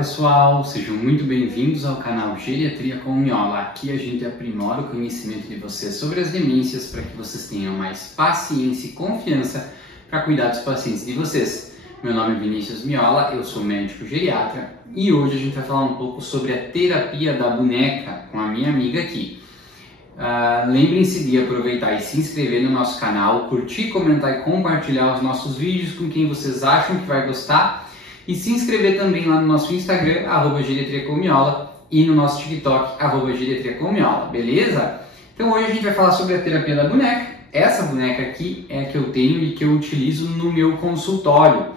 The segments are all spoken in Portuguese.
pessoal, sejam muito bem-vindos ao canal Geriatria com Miola. Aqui a gente aprimora o conhecimento de vocês sobre as demências para que vocês tenham mais paciência e confiança para cuidar dos pacientes de vocês. Meu nome é Vinícius Miola, eu sou médico geriatra e hoje a gente vai falar um pouco sobre a terapia da boneca com a minha amiga aqui. Lembrem-se de aproveitar e se inscrever no nosso canal, curtir, comentar e compartilhar os nossos vídeos com quem vocês acham que vai gostar. E se inscrever também lá no nosso Instagram, @geriatriacomiola, e no nosso TikTok, @geriatriacomiola, beleza? Então hoje a gente vai falar sobre a terapia da boneca. Essa boneca aqui é a que eu tenho e que eu utilizo no meu consultório.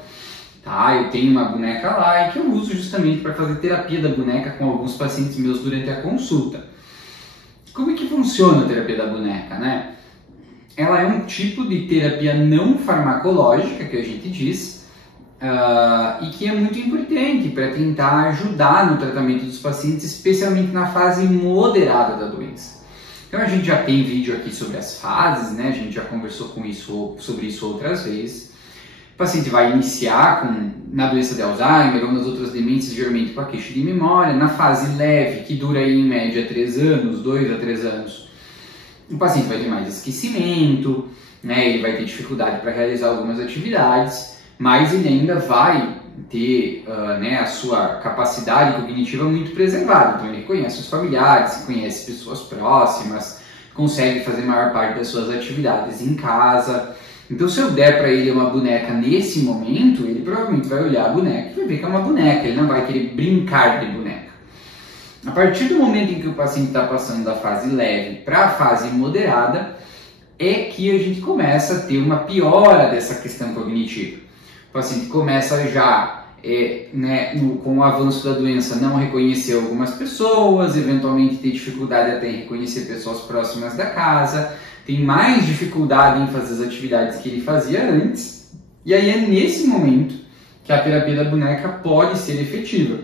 Tá? Eu tenho uma boneca lá e que eu uso justamente para fazer terapia da boneca com alguns pacientes meus durante a consulta. Como é que funciona a terapia da boneca, né? Ela é um tipo de terapia não farmacológica, que a gente diz, e que é muito importante para tentar ajudar no tratamento dos pacientes, especialmente na fase moderada da doença. Então a gente já tem vídeo aqui sobre as fases, né? A gente já conversou sobre isso outras vezes. O paciente vai iniciar na doença de Alzheimer ou nas outras demências, geralmente com a queixa de memória, na fase leve, que dura aí, em média 3 anos, 2 a 3 anos. O paciente vai ter mais esquecimento, né? Ele vai ter dificuldade para realizar algumas atividades, mas ele ainda vai ter a sua capacidade cognitiva muito preservada. Então ele conhece os familiares, conhece pessoas próximas, consegue fazer a maior parte das suas atividades em casa. Então se eu der para ele uma boneca nesse momento, ele provavelmente vai olhar a boneca e vai ver que é uma boneca, ele não vai querer brincar de boneca. A partir do momento em que o paciente está passando da fase leve para a fase moderada, é que a gente começa a ter uma piora dessa questão cognitiva. O paciente começa já, com o avanço da doença, não reconhecer algumas pessoas, eventualmente ter dificuldade até em reconhecer pessoas próximas da casa, tem mais dificuldade em fazer as atividades que ele fazia antes, e aí é nesse momento que a terapia da boneca pode ser efetiva.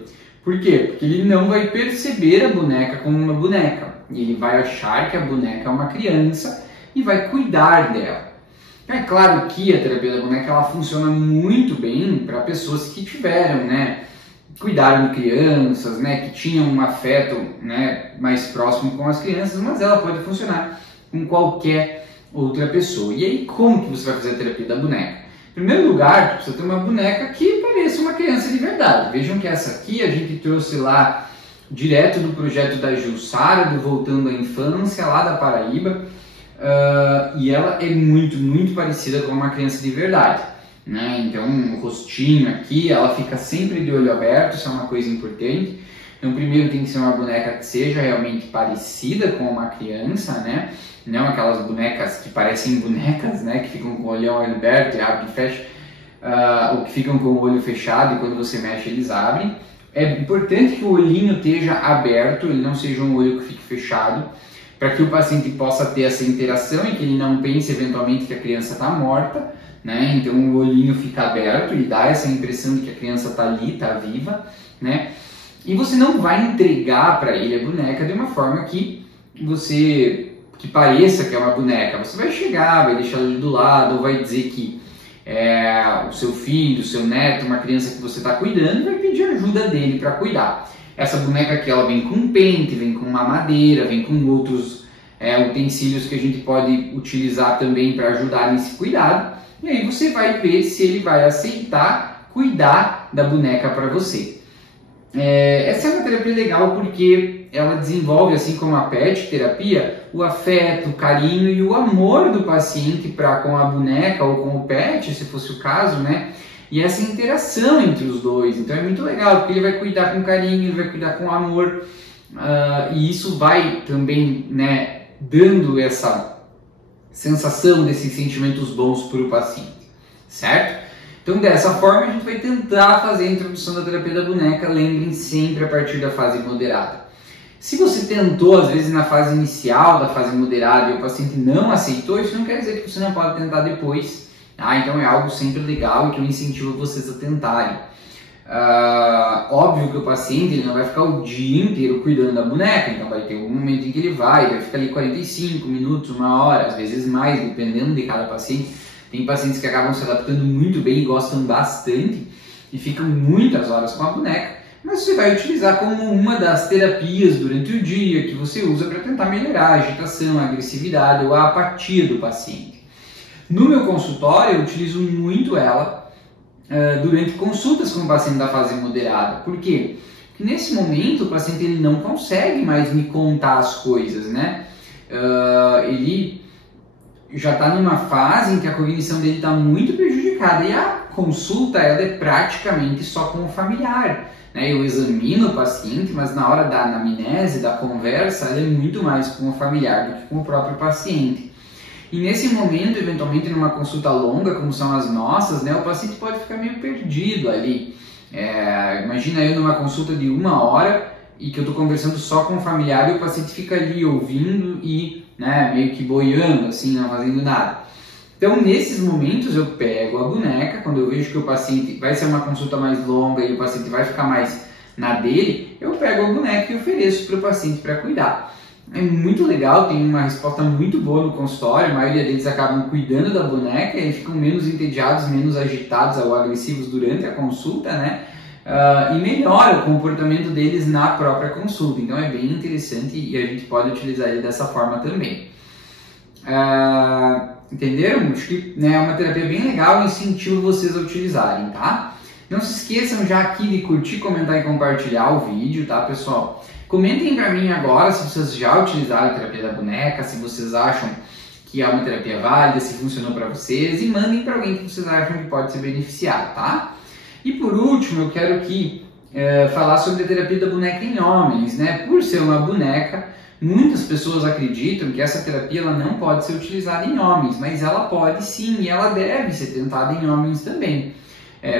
Por quê? Porque ele não vai perceber a boneca como uma boneca, ele vai achar que a boneca é uma criança e vai cuidar dela. É claro que a terapia da boneca ela funciona muito bem para pessoas que tiveram, cuidaram de crianças, que tinham um afeto, mais próximo com as crianças, mas ela pode funcionar com qualquer outra pessoa. E aí, como que você vai fazer a terapia da boneca? Em primeiro lugar, você precisa ter uma boneca que pareça uma criança de verdade. Vejam que essa aqui a gente trouxe lá direto do projeto da Jussara, do Voltando à Infância, lá da Paraíba, e ela é muito, muito parecida com uma criança de verdade. Então, o rostinho aqui, ela fica sempre de olho aberto, isso é uma coisa importante. Então, primeiro tem que ser uma boneca que seja realmente parecida com uma criança, não aquelas bonecas que parecem bonecas, que ficam com o olhão aberto e abre e fecha, ou que ficam com o olho fechado e quando você mexe eles abrem. É importante que o olhinho esteja aberto, ele não seja um olho que fique fechado, para que o paciente possa ter essa interação e que ele não pense eventualmente que a criança está morta, Então o olhinho fica aberto e dá essa impressão de que a criança está ali, está viva, E você não vai entregar para ele a boneca de uma forma que pareça que é uma boneca. Você vai chegar, vai deixar ele do lado, ou vai dizer que é o seu filho, o seu neto, uma criança que você está cuidando, e vai pedir ajuda dele para cuidar. Essa boneca aqui ela vem com pente, vem com uma madeira, vem com outros utensílios que a gente pode utilizar também para ajudar nesse cuidado. E aí você vai ver se ele vai aceitar cuidar da boneca para você. Essa é uma terapia legal porque ela desenvolve, assim como a pet terapia, o afeto, o carinho e o amor do paciente para com a boneca ou com o pet, se fosse o caso, E essa interação entre os dois. Então é muito legal, porque ele vai cuidar com carinho, ele vai cuidar com amor, e isso vai também, dando essa sensação desses sentimentos bons para o paciente, certo? Então, dessa forma, a gente vai tentar fazer a introdução da terapia da boneca, lembrem sempre a partir da fase moderada. Se você tentou, às vezes, na fase inicial da fase moderada e o paciente não aceitou, isso não quer dizer que você não pode tentar depois, Então é algo sempre legal e que eu incentivo vocês a tentarem. Óbvio que o paciente ele não vai ficar o dia inteiro cuidando da boneca, então vai ter um momento em que ele vai ficar ali 45 minutos, 1 hora, às vezes mais, dependendo de cada paciente. Tem pacientes que acabam se adaptando muito bem e gostam bastante e ficam muitas horas com a boneca, mas você vai utilizar como uma das terapias durante o dia que você usa para tentar melhorar a agitação, a agressividade ou a apatia do paciente. No meu consultório, eu utilizo muito ela durante consultas com o paciente da fase moderada. Por quê? Porque nesse momento o paciente ele não consegue mais me contar as coisas, né? Ele já está numa fase em que a cognição dele está muito prejudicada e a consulta ela é praticamente só com o familiar, né? Eu examino o paciente, mas na hora da anamnese, da conversa, ela é muito mais com o familiar do que com o próprio paciente. E nesse momento, eventualmente numa consulta longa, como são as nossas, né, o paciente pode ficar meio perdido ali. Imagina eu numa consulta de 1 hora e que eu estou conversando só com o familiar e o paciente fica ali ouvindo e, né, meio que boiando, assim, não fazendo nada. Então, nesses momentos, eu pego a boneca, quando eu vejo que o paciente vai ser uma consulta mais longa e o paciente vai ficar mais na dele, eu pego a boneca e ofereço para o paciente para cuidar. É muito legal, tem uma resposta muito boa no consultório, a maioria deles acabam cuidando da boneca e ficam menos entediados, menos agitados ou agressivos durante a consulta, né? E melhora o comportamento deles na própria consulta. Então é bem interessante e a gente pode utilizar ele dessa forma também. Entenderam? Acho que, né, é uma terapia bem legal e incentivo vocês a utilizarem, tá? Não se esqueçam já aqui de curtir, comentar e compartilhar o vídeo, tá, pessoal? Comentem para mim agora se vocês já utilizaram a terapia da boneca, se vocês acham que é uma terapia válida, se funcionou para vocês, e mandem para alguém que vocês acham que pode ser beneficiado, tá? E por último, eu quero aqui falar sobre a terapia da boneca em homens, né? Por ser uma boneca, muitas pessoas acreditam que essa terapia ela não pode ser utilizada em homens, mas ela pode sim, e ela deve ser tentada em homens também.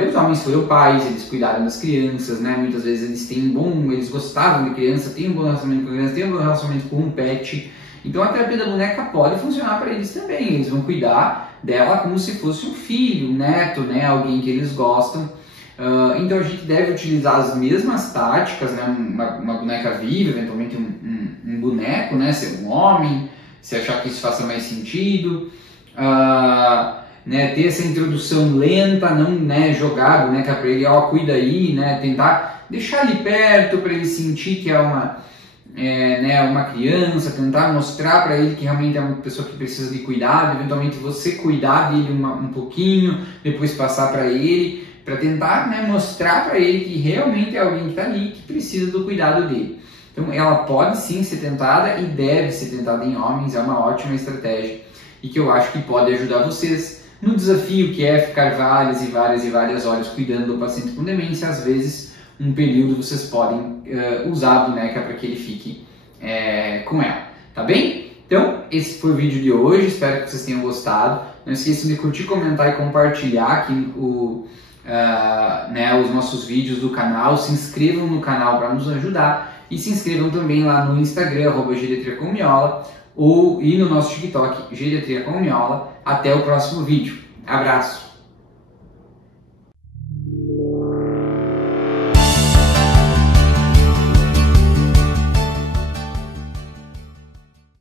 Os homens foram pais, eles cuidaram das crianças, né? Muitas vezes eles gostavam de criança, têm um bom relacionamento com a criança, têm um bom relacionamento com um pet. Então a terapia da boneca pode funcionar para eles também. Eles vão cuidar dela como se fosse um filho, um neto, né? Alguém que eles gostam. Então a gente deve utilizar as mesmas táticas, né? Uma boneca viva, eventualmente um boneco, né? Ser um homem, se achar que isso faça mais sentido. Né, ter essa introdução lenta, não, né, jogar a boneca para ele, cuida aí, né, tentar deixar ali perto para ele sentir que é uma criança, tentar mostrar para ele que realmente é uma pessoa que precisa de cuidado, eventualmente você cuidar dele um pouquinho, depois passar para ele, para tentar, né, mostrar para ele que realmente é alguém que está ali, que precisa do cuidado dele. Então ela pode sim ser tentada e deve ser tentada em homens, é uma ótima estratégia e que eu acho que pode ajudar vocês no desafio que é ficar várias horas cuidando do paciente com demência. Às vezes, um período vocês podem usar a boneca para que ele fique com ela, tá bem? Então, esse foi o vídeo de hoje, espero que vocês tenham gostado. Não esqueçam de curtir, comentar e compartilhar aqui os nossos vídeos do canal. Se inscrevam no canal para nos ajudar e se inscrevam também lá no Instagram, @geriatriacomiola, e no nosso TikTok, Geriatria com Miola. Até o próximo vídeo. Abraço!